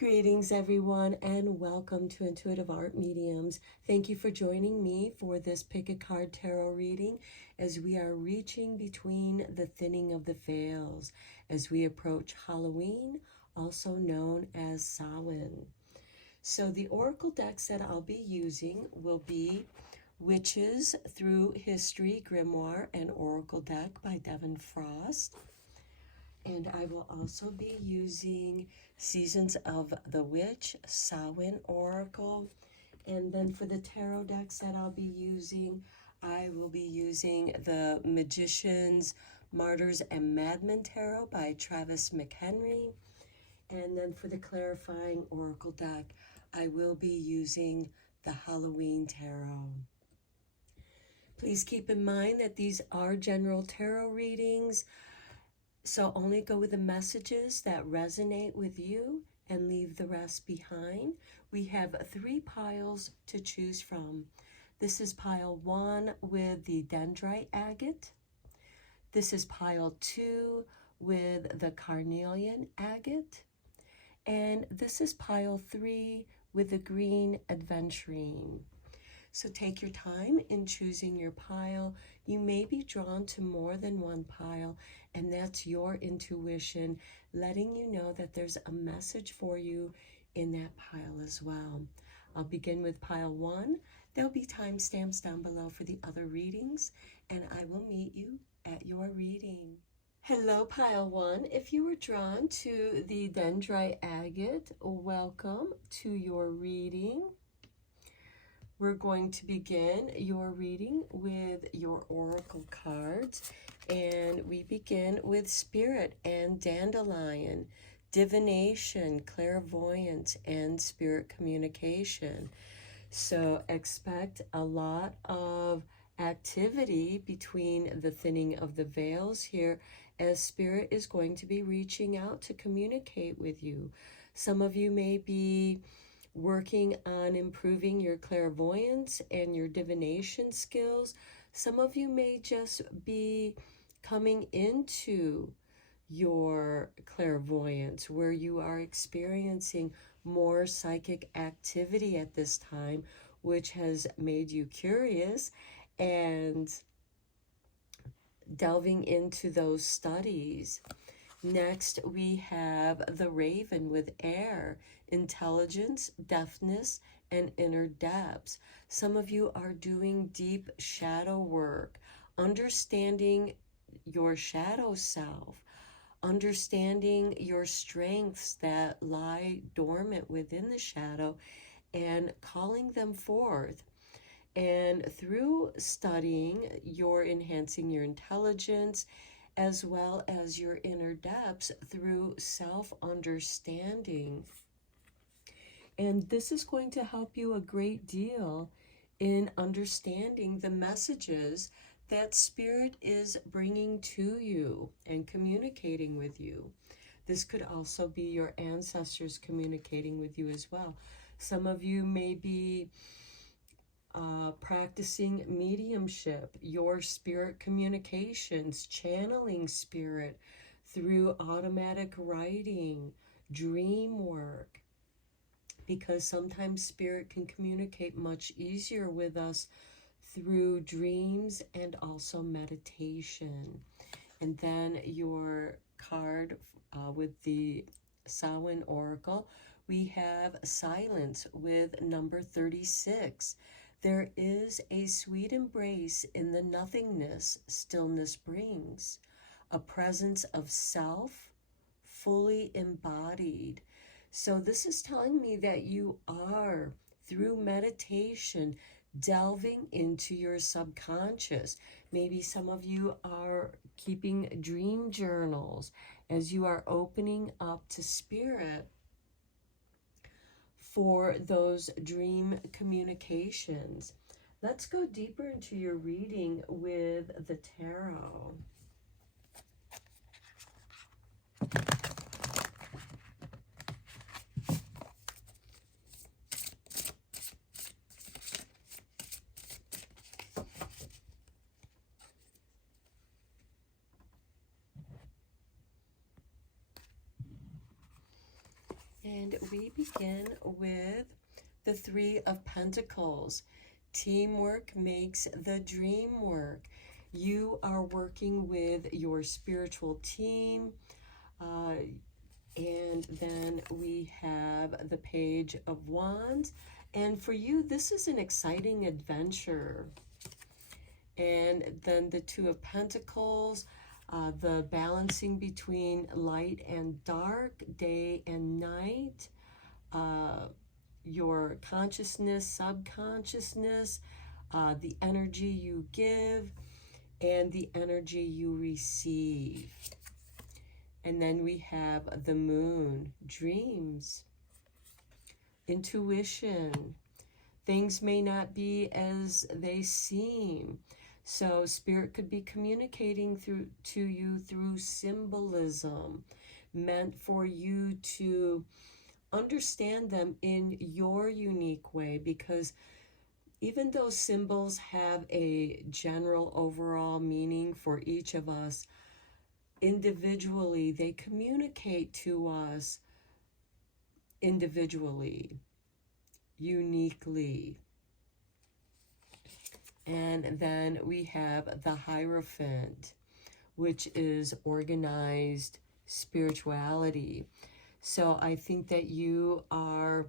Greetings, everyone, and welcome to Intuitive Art Mediums. Thank you for joining me for this Pick a Card Tarot reading as we are reaching between the thinning of the veils as we approach Halloween, also known as Samhain. So the oracle decks that I'll be using will be Witches Through History Grimoire and Oracle deck by Devin Frost. And I will also be using Seasons of the Witch, Samhain Oracle. And then for the tarot decks that I'll be using, I will be using the Magicians, Martyrs, and Madmen Tarot by Travis McHenry. And then for the clarifying oracle deck, I will be using the Halloween Tarot. Please keep in mind that these are general tarot readings, so only go with the messages that resonate with you and leave the rest behind. We have 3 piles to choose from. This is pile 1 with the dendrite agate. This is pile 2 with the carnelian agate. And this is pile 3 with the green adventurine. So take your time in choosing your pile. You may be drawn to more than one pile, and that's your intuition letting you know that there's a message for you in that pile as well. I'll begin with pile 1. There'll be timestamps down below for the other readings, and I will meet you at your reading. Hello, pile 1. If you were drawn to the dendrite agate, welcome to your reading. We're going to begin your reading with your oracle cards, and we begin with Spirit and Dandelion, Divination, Clairvoyance, and Spirit Communication. So expect a lot of activity between the thinning of the veils here, as Spirit is going to be reaching out to communicate with you. Some of you may be working on improving your clairvoyance and your divination skills. Some of you may just be coming into your clairvoyance where you are experiencing more psychic activity at this time, which has made you curious and delving into those studies. Next, we have the Raven with air, intelligence, deafness, and inner depths. Some of you are doing deep shadow work, understanding your shadow self, understanding your strengths that lie dormant within the shadow and calling them forth. And through studying, you're enhancing your intelligence as well as your inner depths through self-understanding. And this is going to help you a great deal in understanding the messages that Spirit is bringing to you and communicating with you. This could also be your ancestors communicating with you as well. Some of you may be practicing mediumship, your spirit communications, channeling spirit through automatic writing, dream work, because sometimes spirit can communicate much easier with us through dreams and also meditation. And then your card with the Samhain Oracle, we have Silence with number 36. There is a sweet embrace in the nothingness stillness brings, a presence of self fully embodied. So this is telling me that you are, through meditation, delving into your subconscious. Maybe some of you are keeping dream journals as you are opening up to Spirit for those dream communications. Let's go deeper into your reading with the tarot. And we begin with the Three of Pentacles. Teamwork makes the dream work. You are working with your spiritual team. And then we have the Page of Wands. And for you, this is an exciting adventure. And then the Two of Pentacles, the balancing between light and dark, day and night, your consciousness, subconsciousness, the energy you give, and the energy you receive. And then we have the Moon, dreams, intuition. Things may not be as they seem. So Spirit could be communicating to you through symbolism, meant for you to understand them in your unique way, because even though symbols have a general overall meaning for each of us, individually, they communicate to us individually, uniquely. And then we have the Hierophant, which is organized spirituality. So I think that you are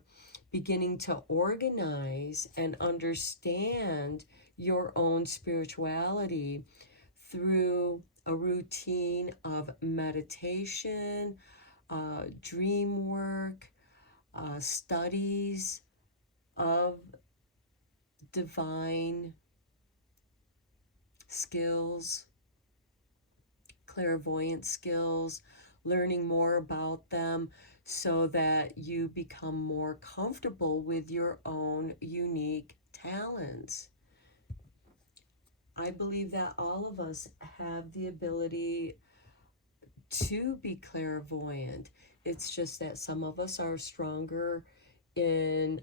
beginning to organize and understand your own spirituality through a routine of meditation, dream work, studies of divine skills, clairvoyant skills, learning more about them so that you become more comfortable with your own unique talents. I believe that all of us have the ability to be clairvoyant. It's just that some of us are stronger in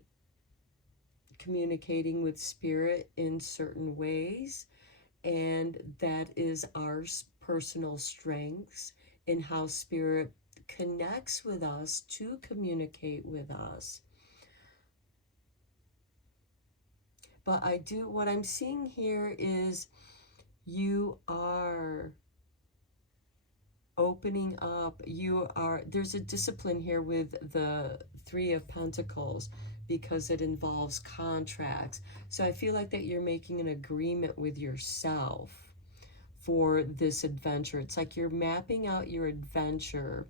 communicating with spirit in certain ways, and that is our personal strengths in how spirit connects with us to communicate with us. But what I'm seeing here is you are opening up. There's a discipline here with the Three of Pentacles because it involves contracts. So I feel like that you're making an agreement with yourself for this adventure. It's like you're mapping out your adventure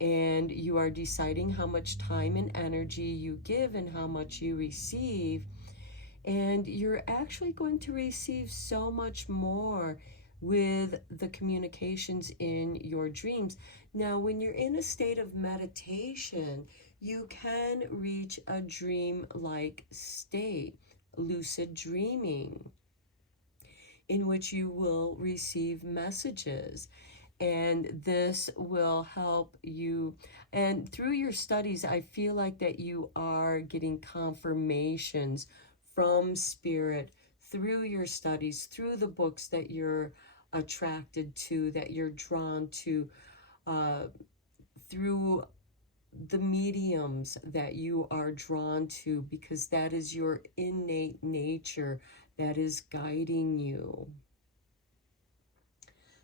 and you are deciding how much time and energy you give and how much you receive. And you're actually going to receive so much more with the communications in your dreams. Now, when you're in a state of meditation, you can reach a dream-like state, lucid dreaming, in which you will receive messages. And this will help you. And through your studies, I feel like that you are getting confirmations from spirit through your studies, through the books that you're attracted to, that you're drawn to, through the mediums that you are drawn to, because that is your innate nature that is guiding you.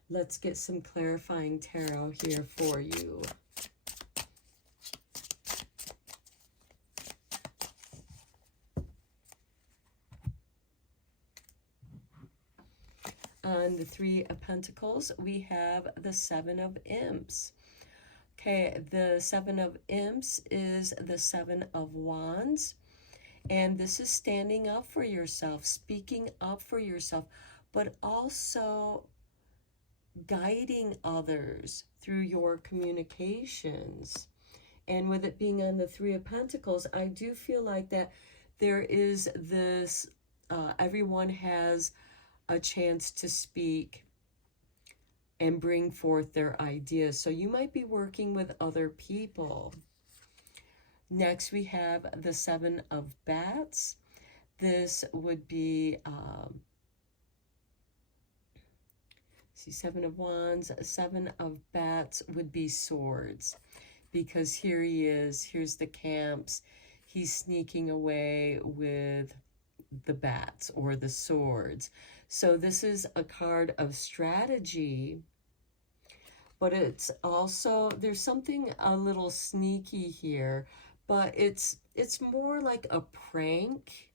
Let's get some clarifying tarot here for you. On the Three of Pentacles, we have the Seven of Imps. Okay, the Seven of Imps is the Seven of Wands. And this is standing up for yourself, speaking up for yourself, but also guiding others through your communications. And with it being on the Three of Pentacles, I do feel like that there is this, everyone has a chance to speak and bring forth their ideas. So you might be working with other people. Next, we have the Seven of Bats. This would be, see, Seven of Wands, Seven of Bats would be swords. because here he is, here's the camps, he's sneaking away with the bats or the swords. So this is a card of strategy, but it's also, there's something a little sneaky here, but it's more like a prank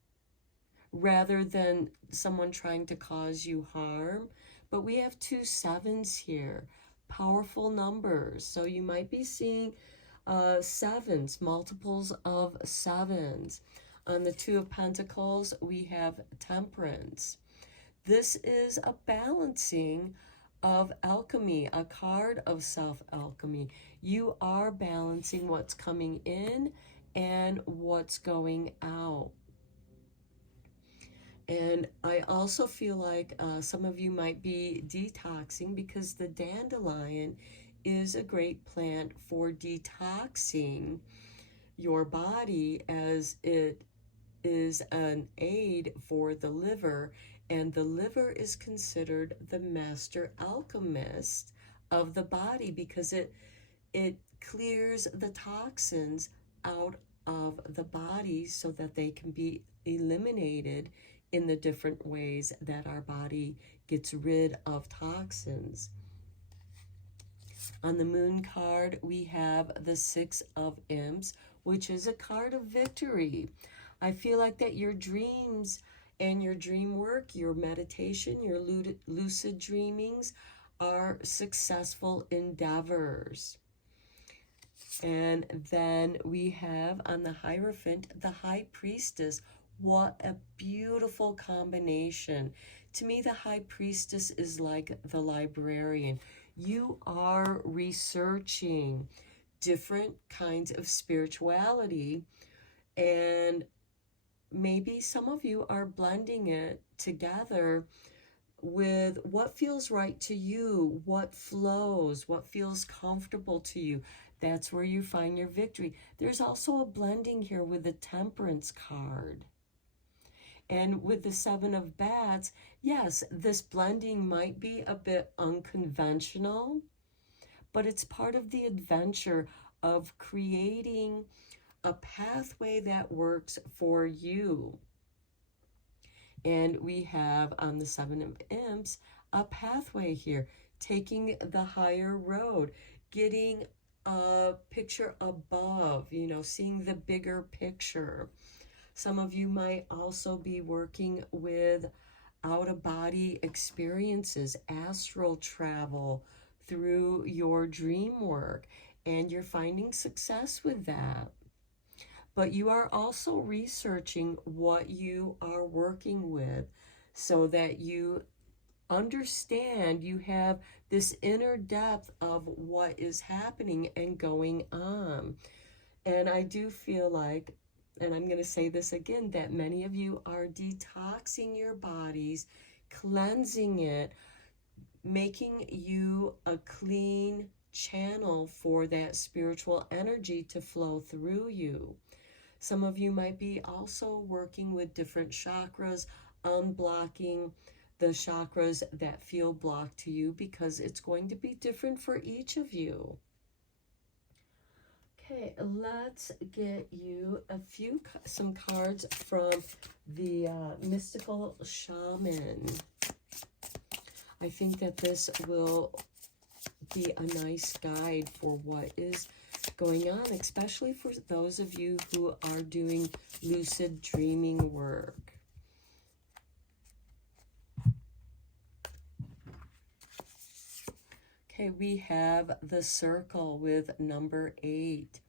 rather than someone trying to cause you harm. But we have 2 sevens here, powerful numbers. So you might be seeing sevens, multiples of sevens. On the 2 of Pentacles, we have temperance. This is a balancing of alchemy, a card of self-alchemy. You are balancing what's coming in and what's going out. And I also feel like some of you might be detoxing, because the dandelion is a great plant for detoxing your body, as it is an aid for the liver, and the liver is considered the master alchemist of the body, because it clears the toxins out of the body so that they can be eliminated in the different ways that our body gets rid of toxins. On the moon card, we have the 6 of Imps, which is a card of victory. I feel like that your dreams and your dream work, your meditation, your lucid dreamings are successful endeavors. And then we have on the Hierophant, the High Priestess. What a beautiful combination. To me, the High Priestess is like the librarian. You are researching different kinds of spirituality, and maybe some of you are blending it together with what feels right to you, what flows, what feels comfortable to you. That's where you find your victory. There's also a blending here with the Temperance card. And with the 7 of Bats, yes, this blending might be a bit unconventional, but it's part of the adventure of creating a pathway that works for you. And we have on the 7 of Imps, a pathway here, taking the higher road, getting a picture above, seeing the bigger picture. Some of you might also be working with out-of-body experiences, astral travel through your dream work, and you're finding success with that. But you are also researching what you are working with so that you understand, you have this inner depth of what is happening and going on. And I do feel like, and I'm going to say this again, that many of you are detoxing your bodies, cleansing it, making you a clean channel for that spiritual energy to flow through you. Some of you might be also working with different chakras, unblocking the chakras that feel blocked to you, because it's going to be different for each of you. Okay, let's get you some cards from the Mystical Shaman. I think that this will be a nice guide for what is going on, especially for those of you who are doing lucid dreaming work. Okay, we have the Circle with number 8.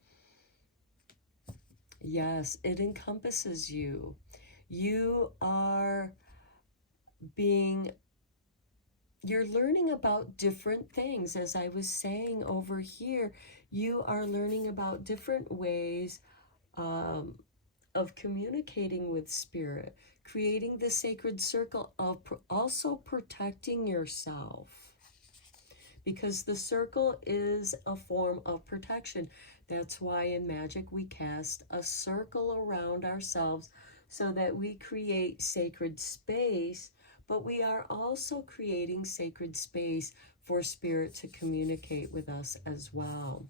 Yes, it encompasses you. You are you're learning about different things. As I was saying over here, you are learning about different ways of communicating with spirit, creating the sacred circle of also protecting yourself, because the circle is a form of protection. That's why in magic we cast a circle around ourselves so that we create sacred space, but we are also creating sacred space for spirit to communicate with us as well.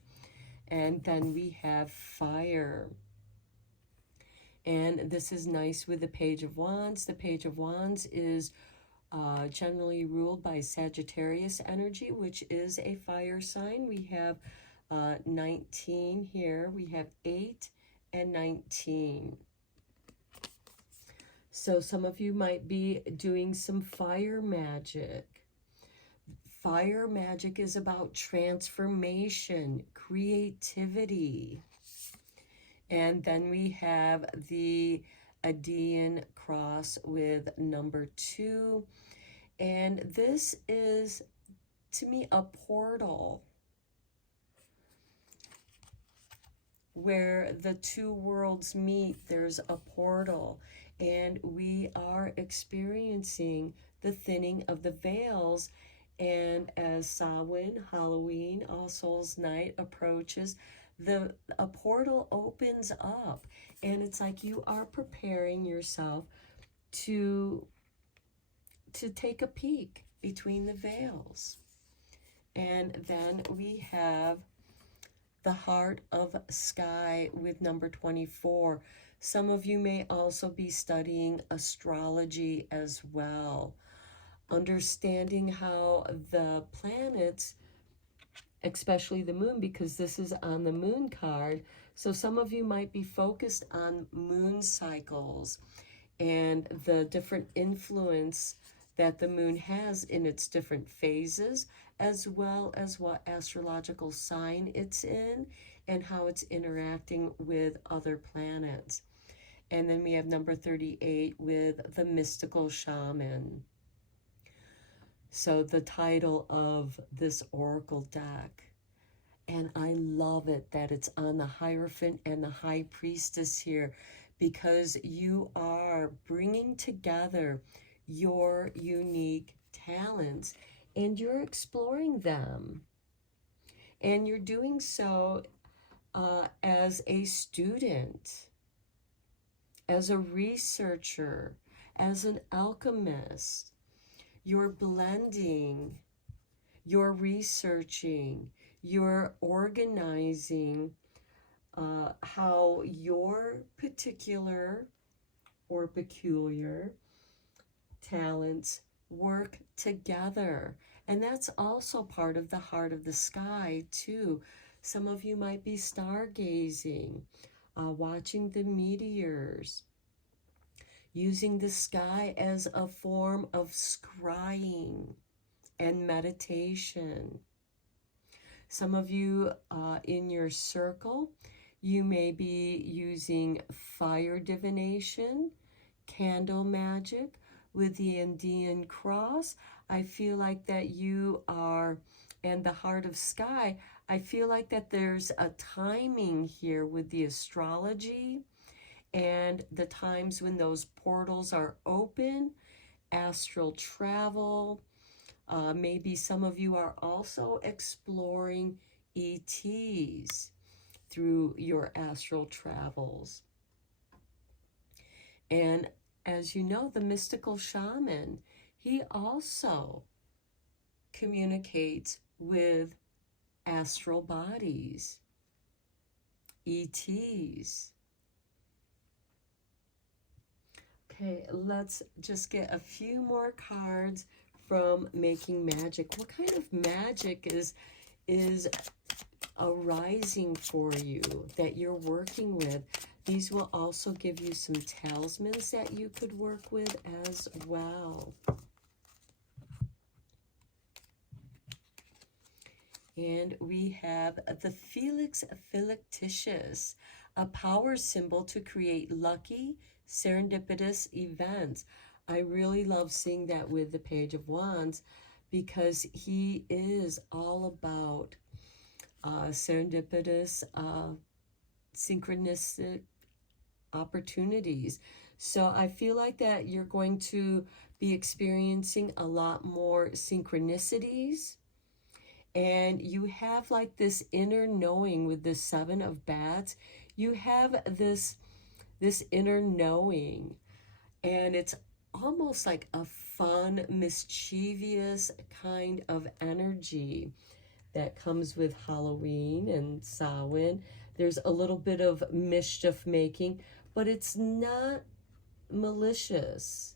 And then we have fire. And this is nice with the Page of Wands. The Page of Wands is generally ruled by Sagittarius energy, which is a fire sign. We have 19 here. We have 8 and 19. So some of you might be doing some fire magic. Fire magic is about transformation, creativity. And then we have the Aegean cross with number 2. And this is, to me, a portal where the two worlds meet. There's a portal. And we are experiencing the thinning of the veils. And as Samhain, Halloween, All Souls Night approaches, a portal opens up, and it's like you are preparing yourself to take a peek between the veils. And then we have the Heart of Sky with number 24. Some of you may also be studying astrology as well, understanding how the planets, especially the moon, because this is on the moon card. So some of you might be focused on moon cycles and the different influence that the moon has in its different phases, as well as what astrological sign it's in and how it's interacting with other planets. And then we have number 38 with the mystical shaman. So the title of this oracle deck, and I love it that it's on the Hierophant and the High Priestess here, because you are bringing together your unique talents and you're exploring them. And you're doing so as a student, as a researcher, as an alchemist. You're blending, you're researching, you're organizing how your particular or peculiar talents work together. And that's also part of the Heart of the Sky too. Some of you might be stargazing, watching the meteors, using the sky as a form of scrying and meditation. Some of you in your circle, you may be using fire divination, candle magic with the Andean cross. I feel like that you are, and the Heart of Sky, I feel like that there's a timing here with the astrology and the times when those portals are open, astral travel. Maybe some of you are also exploring ETs through your astral travels. And as you know, the mystical shaman, he also communicates with astral bodies, ETs. Okay, let's just get a few more cards from Making Magic. What kind of magic is arising for you that you're working with? These will also give you some talismans that you could work with as well. And we have the Felix Fictitious, a power symbol to create lucky, serendipitous events. I really love seeing that with the Page of Wands, because he is all about serendipitous, synchronistic opportunities. So I feel like that you're going to be experiencing a lot more synchronicities. And you have like this inner knowing with the Seven of Bats. You have this inner knowing, and it's almost like a fun, mischievous kind of energy that comes with Halloween and Samhain. There's a little bit of mischief making, but it's not malicious.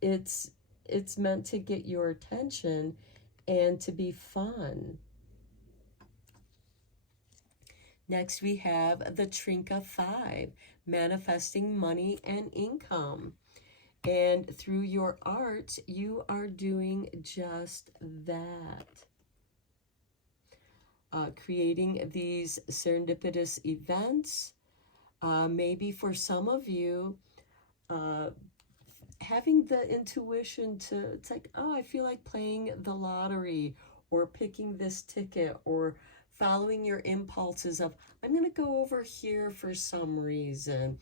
It's meant to get your attention and to be fun. Next, we have the Trinka 5, manifesting money and income. And through your art, you are doing just that. Creating these serendipitous events. Maybe for some of you, having the intuition it's like, oh, I feel like playing the lottery or picking this ticket or following your impulses of, I'm going to go over here for some reason.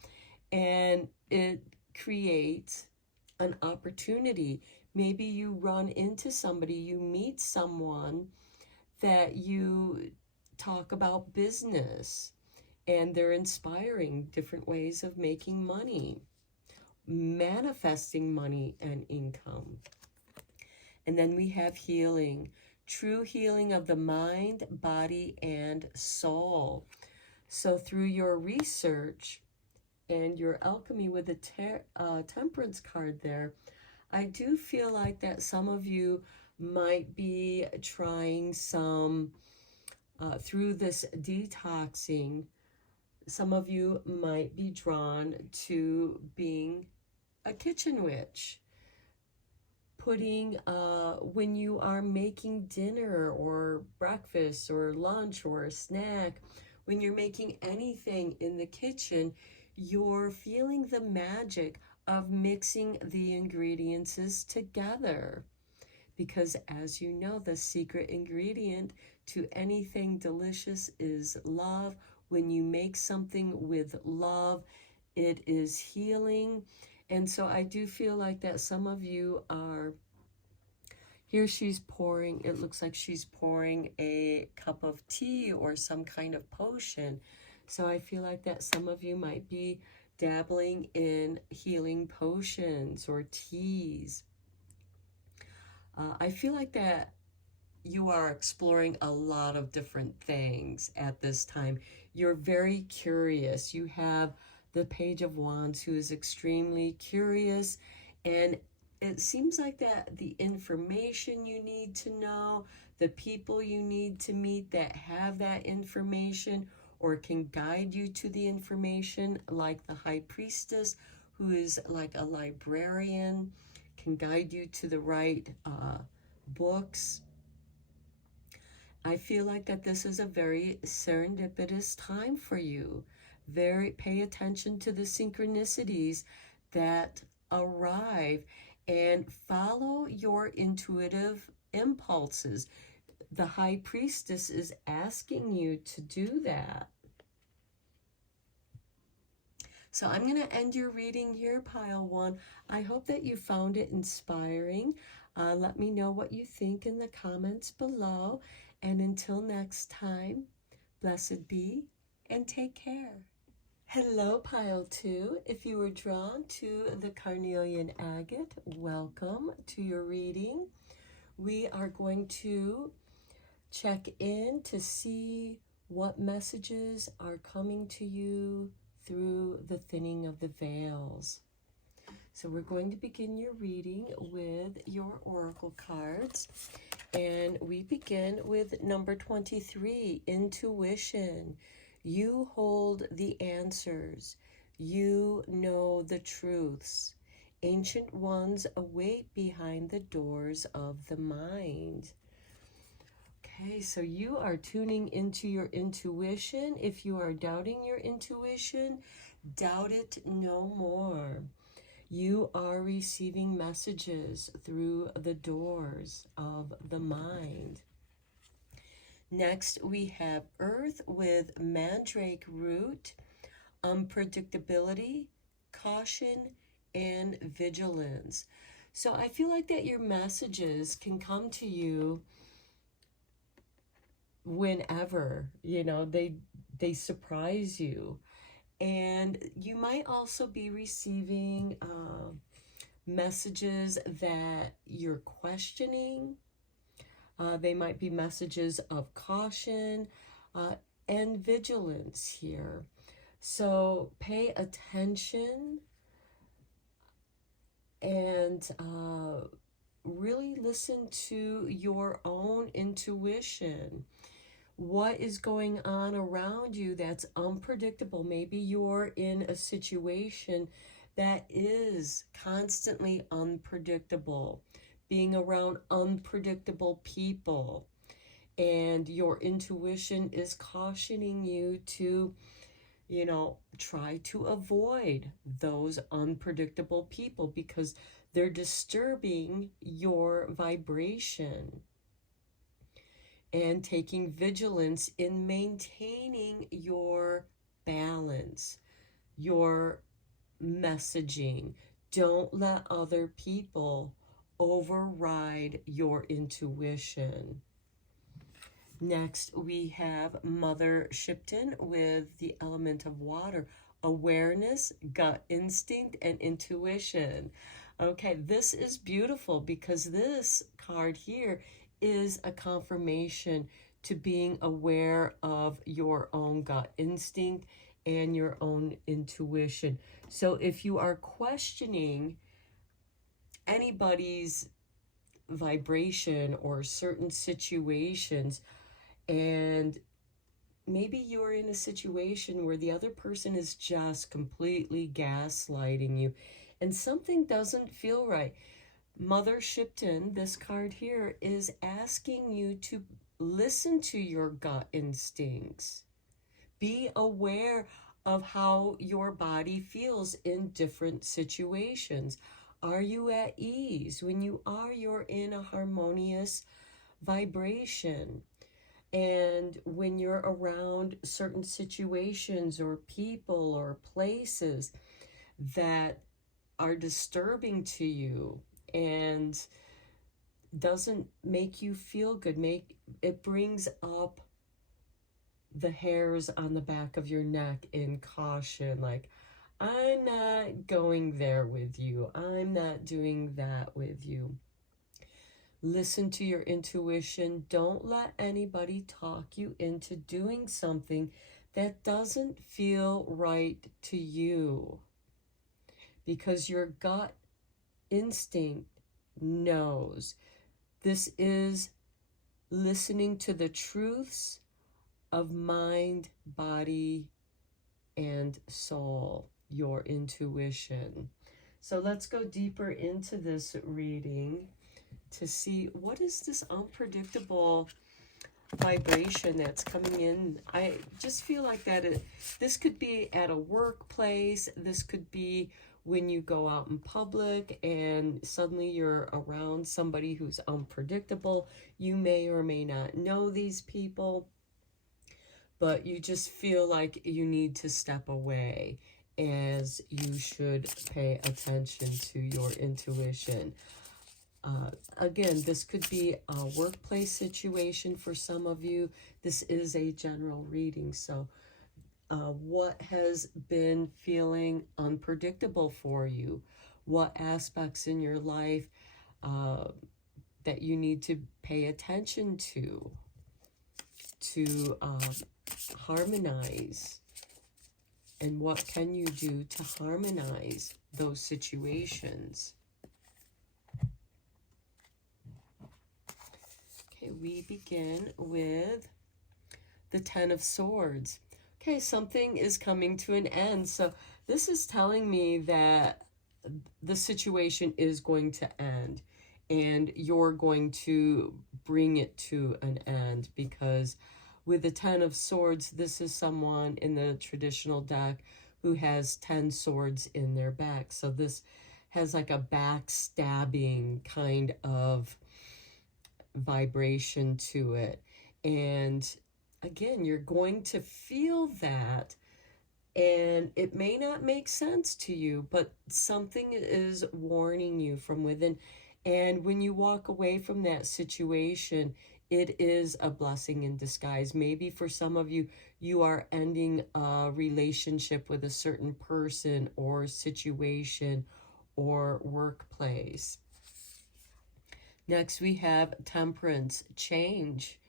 And it creates an opportunity. Maybe you run into somebody, you meet someone that you talk about business, and they're inspiring different ways of making money, manifesting money and income. And then we have healing, true healing of the mind, body, and soul. So through your research and your alchemy with the temperance card there, I do feel like that some of you might be trying some, through this detoxing, some of you might be drawn to being a kitchen witch. Putting, when you are making dinner or breakfast or lunch or a snack, when you're making anything in the kitchen, you're feeling the magic of mixing the ingredients together. Because as you know, the secret ingredient to anything delicious is love. When you make something with love, it is healing. And so I do feel like that some of you are, here she's pouring, it looks like she's pouring a cup of tea or some kind of potion. So I feel like that some of you might be dabbling in healing potions or teas. I feel like that you are exploring a lot of different things at this time. You're very curious. You have the Page of Wands, who is extremely curious, and it seems like that the information you need to know, the people you need to meet that have that information or can guide you to the information, like the High Priestess, who is like a librarian, can guide you to the right books. I feel like that this is a very serendipitous time for you. Pay attention to the synchronicities that arrive and follow your intuitive impulses. The High Priestess is asking you to do that. So I'm going to end your reading here, Pile 1. I hope that you found it inspiring. Let me know what you think in the comments below. And until next time, blessed be and take care. Hello, Pile 2. If you were drawn to the carnelian agate, welcome to your reading. We are going to check in to see what messages are coming to you through the thinning of the veils. So we're going to begin your reading with your oracle cards. And we begin with number 23, intuition. You hold the answers. You know the truths. Ancient ones await behind the doors of the mind. Okay, so you are tuning into your intuition. If you are doubting your intuition, doubt it no more. You are receiving messages through the doors of the mind. Next, we have Earth with mandrake root, unpredictability, caution, and vigilance. So I feel like that your messages can come to you whenever, you know, they surprise you. And you might also be receiving messages that you're questioning. They might be messages of caution and vigilance here. So pay attention and really listen to your own intuition. What is going on around you that's unpredictable? Maybe you're in a situation that is constantly unpredictable, being around unpredictable people, and your intuition is cautioning you to, try to avoid those unpredictable people because they're disturbing your vibration, and taking vigilance in maintaining your balance, your messaging. Don't let other people override your intuition. Next, we have Mother Shipton with the element of water, awareness, gut instinct, and intuition. Okay, this is beautiful because this card here is a confirmation to being aware of your own gut instinct and your own intuition. So if you are questioning anybody's vibration or certain situations, and maybe you're in a situation where the other person is just completely gaslighting you and something doesn't feel right, Mother Shipton, this card here, is asking you to listen to your gut instincts. Be aware of how your body feels in different situations. Are you at ease? When you are, you're in a harmonious vibration. And when you're around certain situations or people or places that are disturbing to you and doesn't make you feel good, it brings up the hairs on the back of your neck in caution, like, I'm not going there with you, I'm not doing that with you. Listen to your intuition. Don't let anybody talk you into doing something that doesn't feel right to you, because your gut instinct knows. This is listening to the truths of mind, body, and soul, your intuition. So let's go deeper into this reading to see what is this unpredictable vibration that's coming in. I just feel like this could be at a workplace, this could be when you go out in public and suddenly you're around somebody who's unpredictable. You may or may not know these people, but you just feel like you need to step away, as you should pay attention to your intuition. Again, this could be a workplace situation for some of you. This is a general reading. So what has been feeling unpredictable for you? What aspects in your life that you need to pay attention to harmonize? And what can you do to harmonize those situations? Okay, we begin with the Ten of Swords. Okay, something is coming to an end. So this is telling me that the situation is going to end and you're going to bring it to an end, because with the Ten of Swords, this is someone in the traditional deck who has 10 swords in their back. So this has like a backstabbing kind of vibration to it. And again, you're going to feel that, and it may not make sense to you, but something is warning you from within. And when you walk away from that situation, it is a blessing in disguise. Maybe for some of you, you are ending a relationship with a certain person or situation or workplace. Next, we have Temperance, change.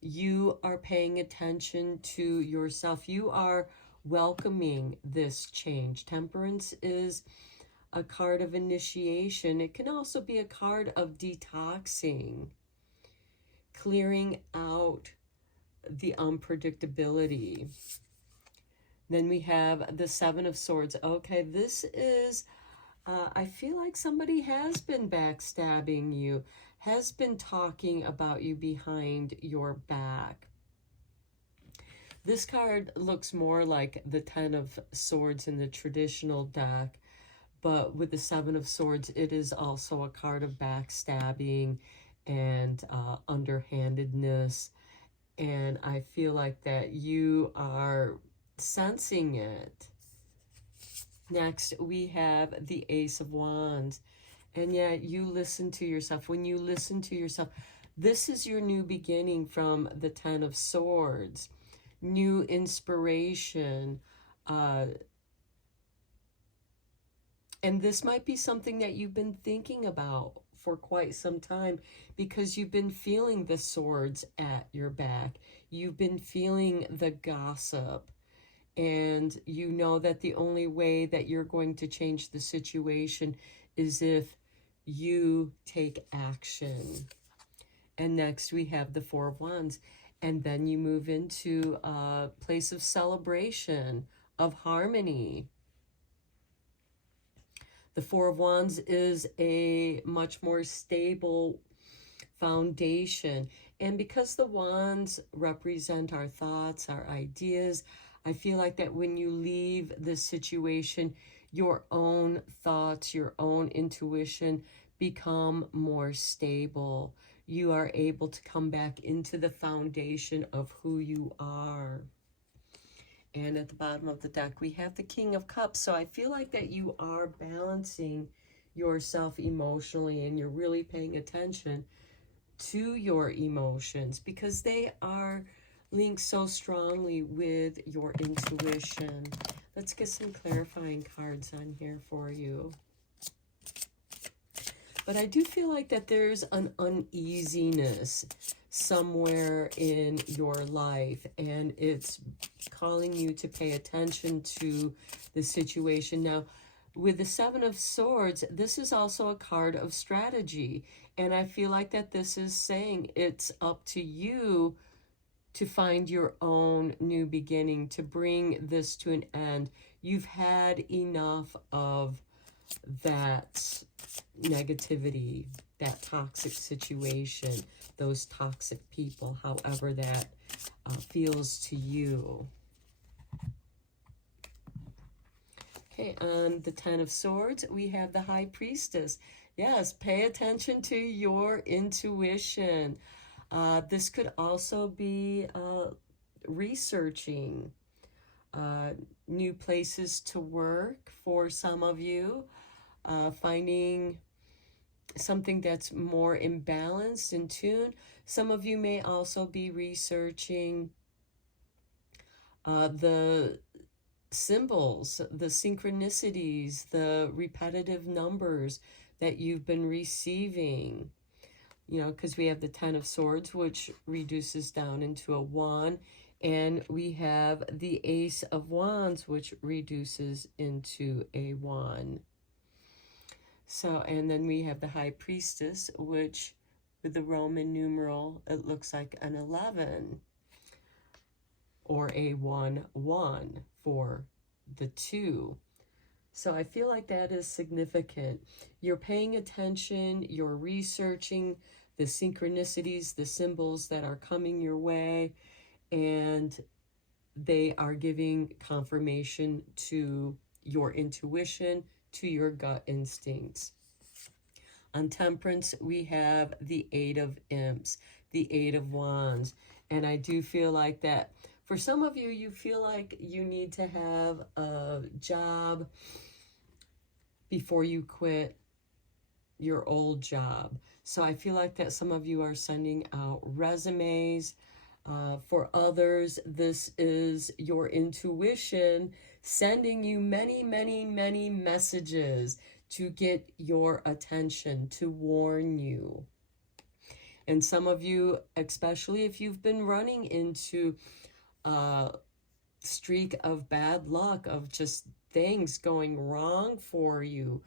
You are paying attention to yourself. You are welcoming this change. Temperance is a card of initiation. It can also be a card of detoxing, clearing out the unpredictability. Then we have the Seven of Swords. Okay, this is, I feel like somebody has been backstabbing you, has been talking about you behind your back. This card looks more like the Ten of Swords in the traditional deck, but with the Seven of Swords, it is also a card of backstabbing and underhandedness. And I feel like that you are sensing it. Next, we have the Ace of Wands. And yet you listen to yourself. When you listen to yourself, this is your new beginning from the Ten of Swords. New inspiration. And this might be something that you've been thinking about for quite some time, because you've been feeling the swords at your back. You've been feeling the gossip. And you know that the only way that you're going to change the situation is if you take action. And next we have the Four of Wands. And then you move into a place of celebration, of harmony. The Four of Wands is a much more stable foundation. And because the wands represent our thoughts, our ideas, I feel like that when you leave this situation, your own thoughts, your own intuition become more stable. You are able to come back into the foundation of who you are. And at the bottom of the deck, we have the King of Cups. So I feel like that you are balancing yourself emotionally, and you're really paying attention to your emotions, because they are linked so strongly with your intuition. Let's get some clarifying cards on here for you. But I do feel like that there's an uneasiness somewhere in your life, and it's calling you to pay attention to the situation. Now, with the Seven of Swords, this is also a card of strategy. And I feel like that this is saying it's up to you to find your own new beginning, to bring this to an end. You've had enough of that negativity, that toxic situation, those toxic people, however that feels to you. Okay, on the Ten of Swords, we have the High Priestess. Yes, pay attention to your intuition. This could also be researching new places to work for some of you, finding something that's more imbalanced, in tune. Some of you may also be researching the symbols, the synchronicities, the repetitive numbers that you've been receiving. You know, because we have the Ten of Swords, which reduces down into a 1. And we have the Ace of Wands, which reduces into a 1. So, and then we have the High Priestess, which with the Roman numeral, it looks like an 11. Or a 1-1 for the 2. So I feel like that is significant. You're paying attention, you're researching the synchronicities, the symbols that are coming your way, and they are giving confirmation to your intuition, to your gut instincts. On Temperance, we have the Eight of Imps, the Eight of Wands. And I do feel like that for some of you, you feel like you need to have a job before you quit your old job. So I feel like that some of you are sending out resumes. For others, this is your intuition sending you many, many, many messages to get your attention, to warn you. And some of you, especially if you've been running into a streak of bad luck, of just things going wrong for you,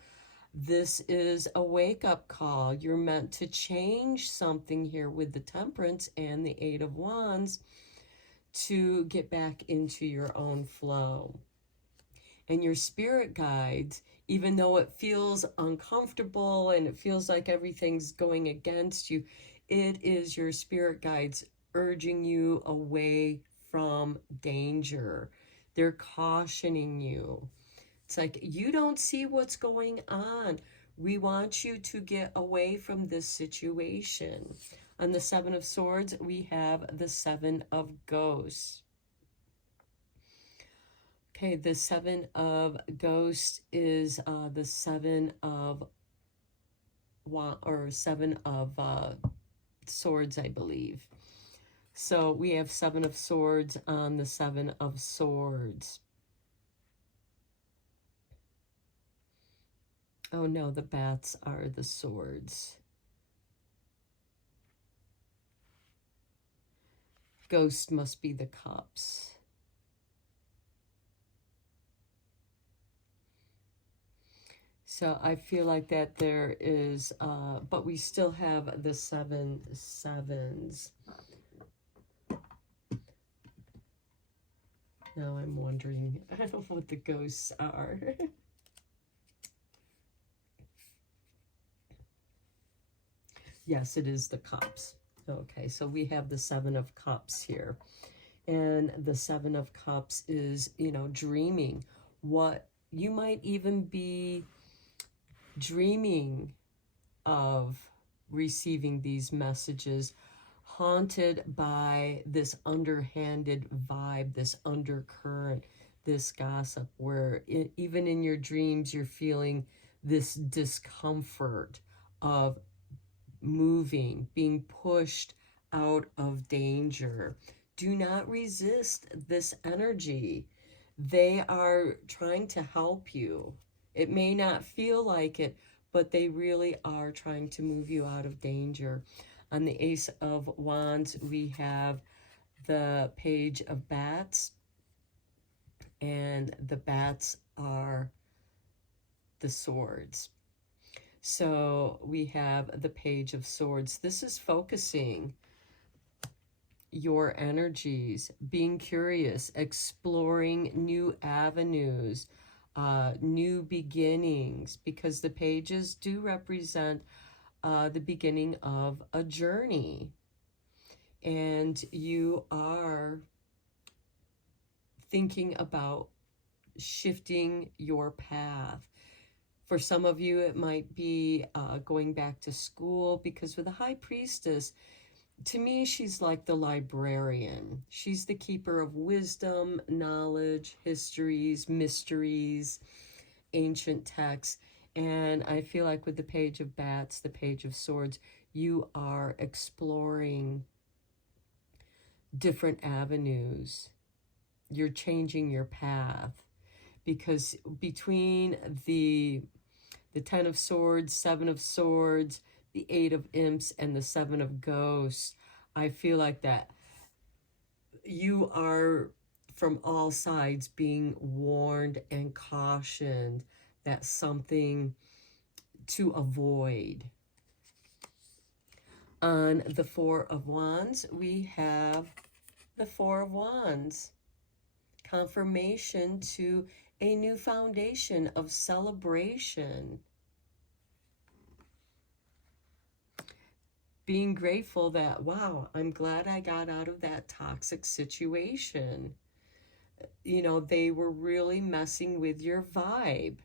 this is a wake-up call. You're meant to change something here with the Temperance and the Eight of Wands to get back into your own flow. And your spirit guides, even though it feels uncomfortable and it feels like everything's going against you, it is your spirit guides urging you away from danger. They're cautioning you. It's like, you don't see what's going on. We want you to get away from this situation. On the Seven of Swords, we have the Seven of Ghosts. Okay, the Seven of Ghosts is the Seven of Swords, I believe. So we have Seven of Swords on the Seven of Swords. Oh no, the bats are the swords. Ghost must be the cups. So I feel like that there is, but we still have the 7 sevens. Now I'm wondering, I don't know what the ghosts are. Yes, it is the cups. Okay, so we have the Seven of Cups here. And the Seven of Cups is, you know, dreaming. What you might even be dreaming of receiving these messages, haunted by this underhanded vibe, this undercurrent, this gossip, where even in your dreams you're feeling this discomfort of moving, being pushed out of danger. Do not resist this energy. They are trying to help you. It may not feel like it, but they really are trying to move you out of danger. On the Ace of Wands, we have the Page of Bats, and the bats are the swords. So we have the Page of Swords. This is focusing your energies, being curious, exploring new avenues, new beginnings, because the pages do represent the beginning of a journey. And you are thinking about shifting your path. For some of you, it might be going back to school, because with the High Priestess, to me, she's like the librarian. She's the keeper of wisdom, knowledge, histories, mysteries, ancient texts. And I feel like with the Page of Bats, the Page of Swords, you are exploring different avenues. You're changing your path, because between the Ten of Swords, Seven of Swords, the Eight of Imps, and the Seven of Ghosts, I feel like that you are from all sides being warned and cautioned that something to avoid. On the Four of Wands, we have the Four of Wands. Confirmation to a new foundation of celebration. Being grateful that, wow, I'm glad I got out of that toxic situation. You know, they were really messing with your vibe.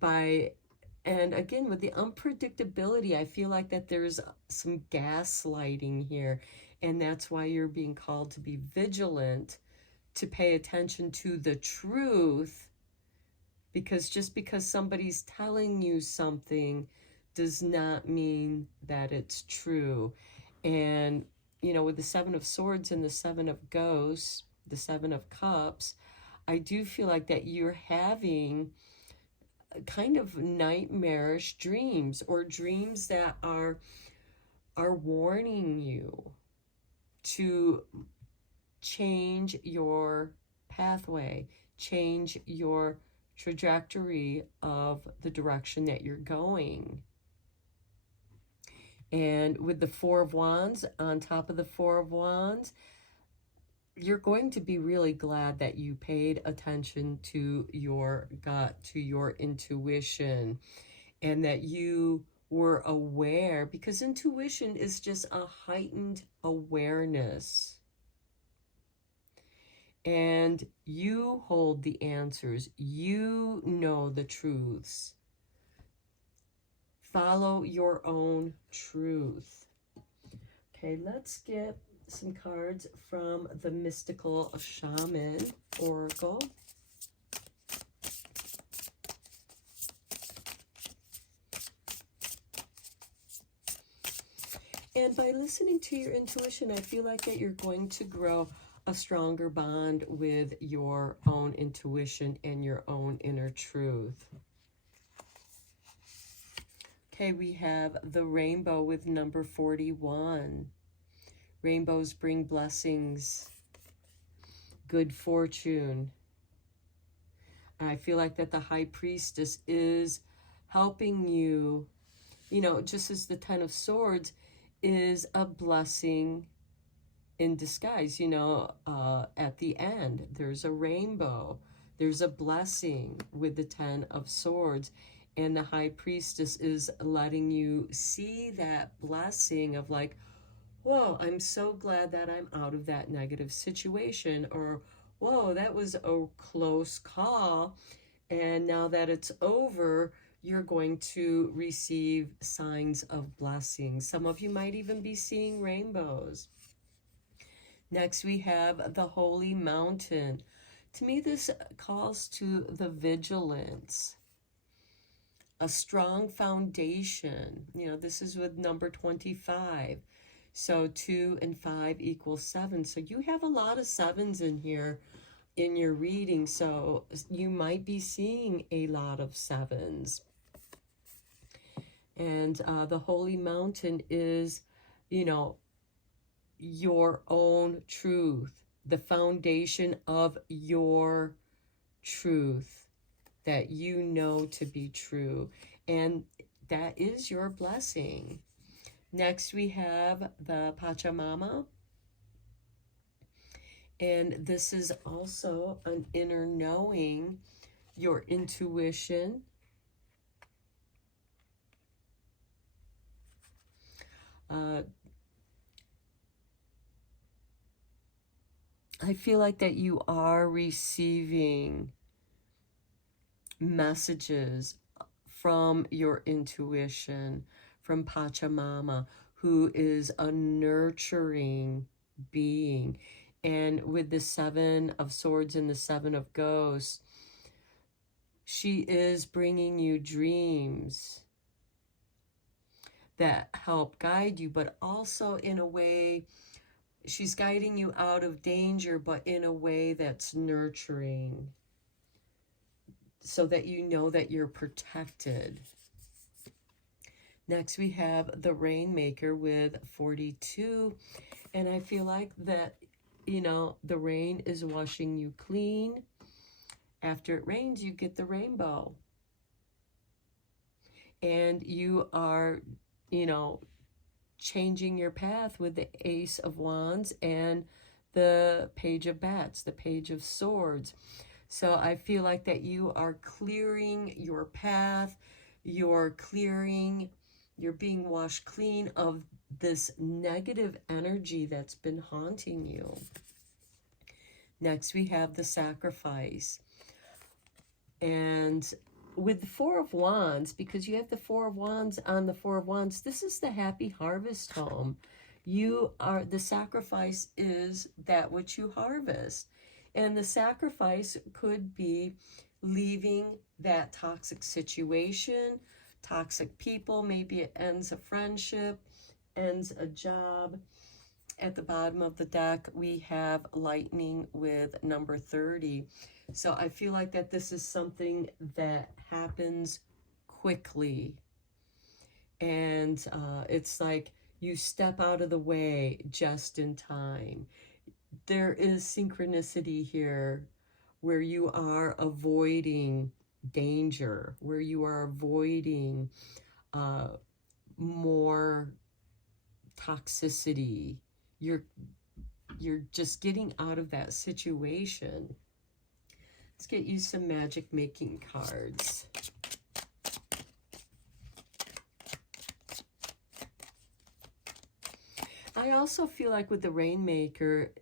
And again, with the unpredictability, I feel like that there's some gaslighting here. And that's why you're being called to be vigilant, to pay attention to the truth, because just because somebody's telling you something does not mean that it's true. And, you know, with the Seven of Swords and the Seven of Ghosts, the Seven of Cups, I do feel like that you're having kind of nightmarish dreams, or dreams that are are warning you to change your pathway, change your trajectory of the direction that you're going. And with the Four of Wands, on top of the Four of Wands, you're going to be really glad that you paid attention to your gut, to your intuition, and that you were aware, because intuition is just a heightened awareness. And you hold the answers. You know the truths. Follow your own truth. Okay, let's get some cards from the Mystical Shaman Oracle. And by listening to your intuition, I feel like that you're going to grow a stronger bond with your own intuition and your own inner truth. Okay, we have the rainbow with number 41. Rainbows bring blessings, good fortune. I feel like that the High Priestess is helping you, you know, just as the Ten of Swords is a blessing in disguise. You know, at the end, there's a rainbow. There's a blessing with the Ten of Swords. And the High Priestess is letting you see that blessing of like, whoa, I'm so glad that I'm out of that negative situation. Or, whoa, that was a close call. And now that it's over, you're going to receive signs of blessing. Some of you might even be seeing rainbows. Next, we have the Holy Mountain. To me, this calls to the vigilance, a strong foundation. You know, this is with number 25. So 2 and 5 equals 7. So you have a lot of 7s in here in your reading. So you might be seeing a lot of 7s. And the Holy Mountain is, you know, your own truth, the foundation of your truth that you know to be true. And that is your blessing. Next, we have the Pachamama. And this is also an inner knowing, your intuition. I feel like that you are receiving messages from your intuition, from Pachamama, who is a nurturing being. And with the 7 of Swords and the 7 of Ghosts, she is bringing you dreams that help guide you, but also in a way, she's guiding you out of danger, but in a way that's nurturing, so that you know that you're protected. Next, we have the Rainmaker with 42. And I feel like that, you know, the rain is washing you clean. After it rains, you get the rainbow. And you are, you know, changing your path with the Ace of Wands and the Page of Bats, the Page of Swords. So I feel like that you are clearing your path, you're being washed clean of this negative energy that's been haunting you. Next, we have the Sacrifice. And with the Four of Wands, because you have the Four of Wands on the Four of Wands, this is the happy harvest home. You are, the sacrifice is that which you harvest. And the sacrifice could be leaving that toxic situation, toxic people. Maybe it ends a friendship, ends a job. At the bottom of the deck, we have Lightning with number 30. So I feel like that this is something that happens quickly. And it's like You step out of the way just in time. There is synchronicity here where you are avoiding danger, where you are avoiding more toxicity. You're just getting out of that situation. Let's get you some magic making cards. I also feel like with the Rainmaker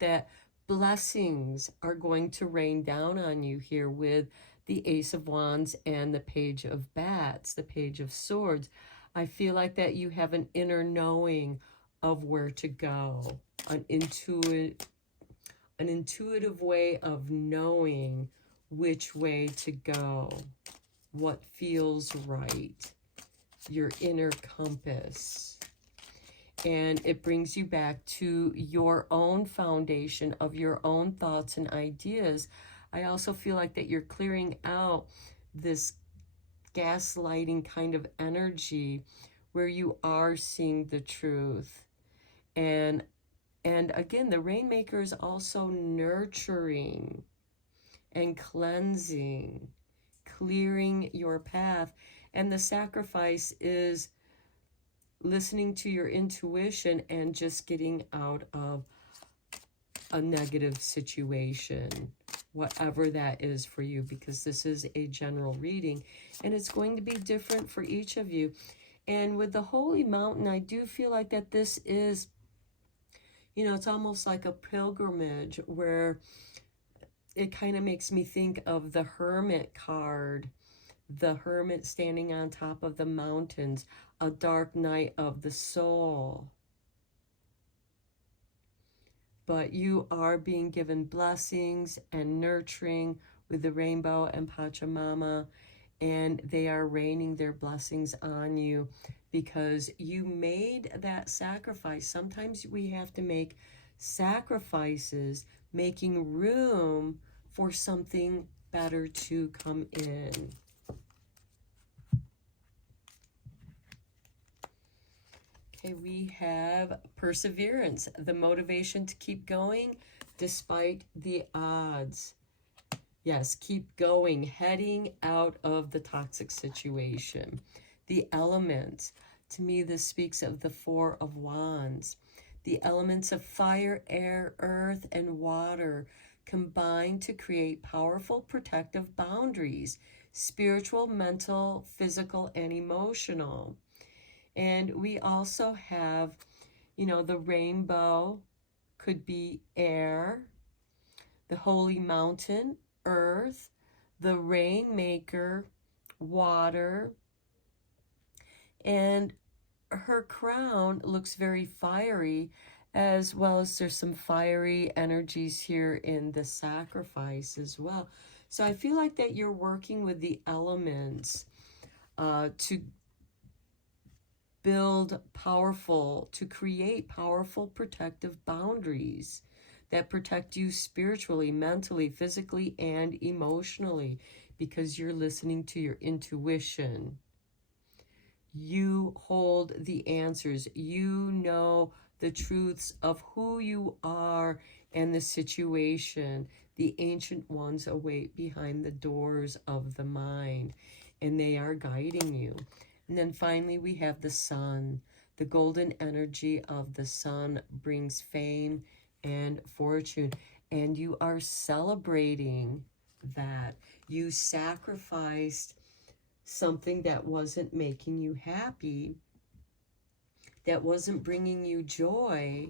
that blessings are going to rain down on you here with the Ace of Wands and the Page of Bats, the Page of Swords. I feel like that you have an inner knowing of where to go, an intuitive way of knowing which way to go, what feels right, your inner compass. And it brings you back to your own foundation of your own thoughts and ideas. I also feel like that you're clearing out this gaslighting kind of energy where you are seeing the truth. And again, the Rainmaker is also nurturing and cleansing, clearing your path. And the Sacrifice is listening to your intuition and just getting out of a negative situation, whatever that is for you, because this is a general reading and it's going to be different for each of you. And with the Holy Mountain, I do feel like that this is, you know, it's almost like a pilgrimage where it kind of makes me think of the Hermit card, the Hermit standing on top of the mountains, a dark night of the soul. But you are being given blessings and nurturing with the Rainbow and Pachamama, and they are raining their blessings on you because you made that sacrifice. Sometimes we have to make sacrifices, making room for something better to come in. Okay, we have perseverance, the motivation to keep going despite the odds. Yes, keep going, heading out of the toxic situation. The elements, to me, this speaks of the Four of Wands. The elements of fire, air, earth, and water combine to create powerful protective boundaries, spiritual, mental, physical, and emotional. And we also have, you know, the rainbow could be air, the holy mountain, earth, the Rainmaker, water, and her crown looks very fiery, as well as there's some fiery energies here in the Sacrifice as well. So I feel like that you're working with the elements to create powerful protective boundaries that protect you spiritually, mentally, physically, and emotionally, because you're listening to your intuition. You hold the answers. You know the truths of who you are and the situation. The ancient ones await behind the doors of the mind, and they are guiding you. And then finally, we have the sun. The golden energy of the sun brings fame and fortune. And you are celebrating that. You sacrificed something that wasn't making you happy, that wasn't bringing you joy.